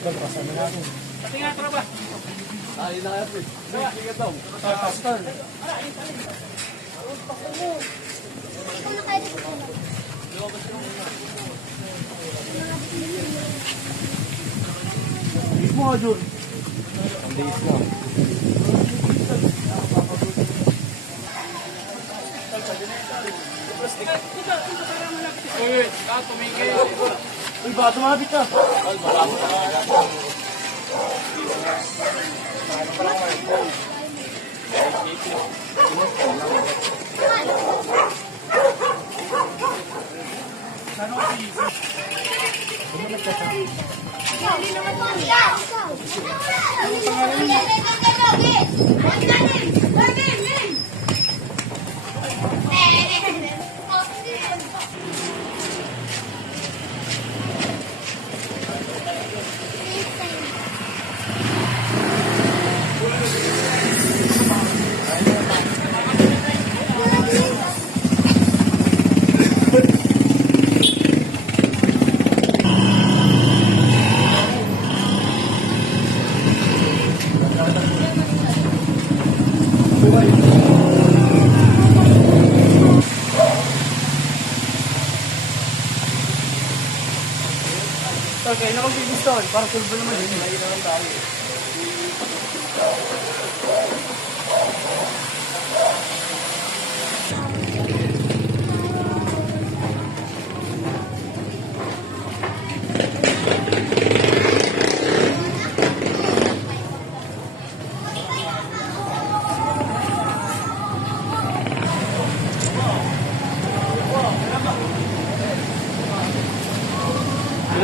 Pati nga, tropa. Ah, yun na kaya, pre. Sige daw. Pastor. Mismo ka, Jun. Ang bilis na. Uy, ka, tumingin. Uy, baka tumapit ka. Tol, kayo na kong bibistol. Para sulbo naman yun. May naman tayo.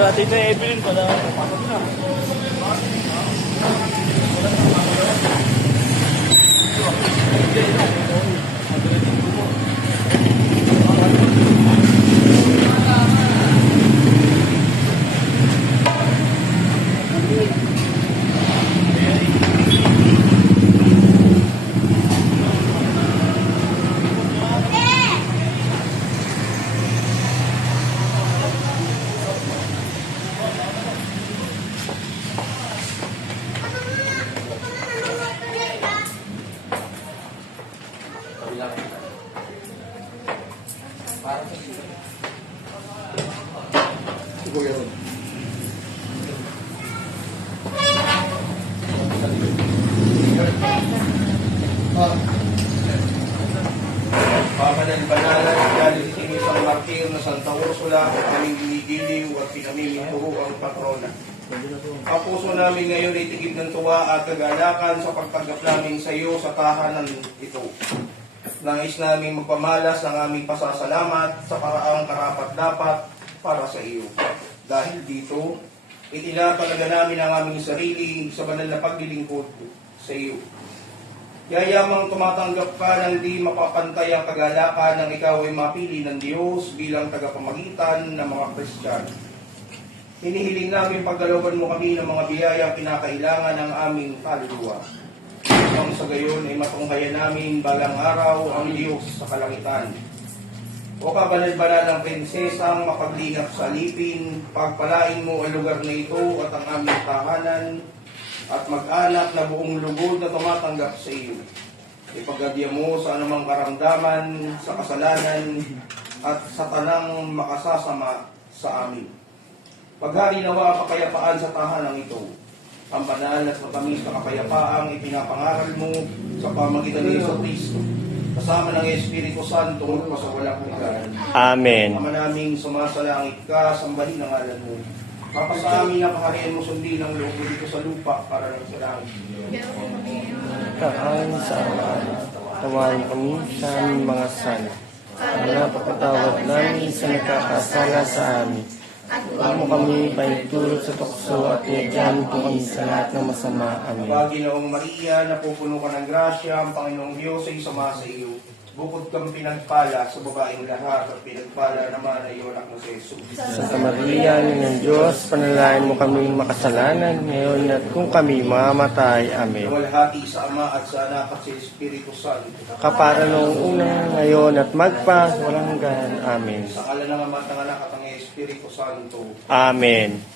Yung natin na Evelyn na. Kuya Ron. Pamanal banalan galing sa isang martir na Santa Ursula at aming ginigiliw at pinamiminturo ang patrona. Ang puso namin ngayon ay tigib ng tuwa at kagalakan sa pagtanggap namin sa iyo sa tahanan ito. Nais namin magpamalas ng aming pasasalamat sa paraang karapat-dapat para sa iyo. Dahil dito, itinatalaga namin ang aming sarili sa banal na paglilingkod sa iyo. Yayamang tumatanggap ka ng di mapapantay ang kagalakan ng ikaw ay mapili ng Diyos bilang tagapamagitan ng mga Kristiyano. Hinihiling namin pagdalawan mo kami ng mga biyayang kinakailangan ng aming kaluluwa. Nang sa gayon ay matunghayan namin balang araw ang Diyos sa kalangitan. O kabanal-banal ng prinsesang mapaglingap sa alipin, pagpalain mo ang lugar na ito at ang aming tahanan, at mag-anak na buong lugod na tumatanggap sa iyo. Ipagadya mo sa anumang karamdaman, sa kasalanan, at sa tanang makasasama sa amin. Paghari nawa ang kapayapaan sa tahanan ito. Ang banal at matamis na kapayapaang ipinapangaral mo sa pamagitan ni Yeso Cristo. Kasama ng Espiritu Santo pa sa walang hanggan. Amen. Ama naming sumasalangit ka, sambahin ang ngalan mo. Papasa amin ang kaharian mo sundin ang loob mo dito sa lupa para lang sa langit. Kaan sa tawarin kami sa aming mga sana. Mga papatawad namin sa nakakasala sa amin. Huwag mo kami paintulot sa tukso at iadyan po kami sa lahat ng masama. Amen. Pagi noong Maria, napupuno ka ng grasya, ang Panginoong Diyos ay sama sa iyo. Bukod kang pinagpala sa babaeng lahat at pinagpala naman ay anak na si Jesus. Santa Maria, ng Diyos, panalangin mo kaming makasalanan ngayon at kung kami mamamatay. Amen. Nawalhati sa Ama at sa Anak at sa Espiritu Santo. Kapara noong una, ngayon at magpa, walang hanggan. Amen. Sa ngala ng Ama at ng Anak at ng Espiritu Santo. Amen.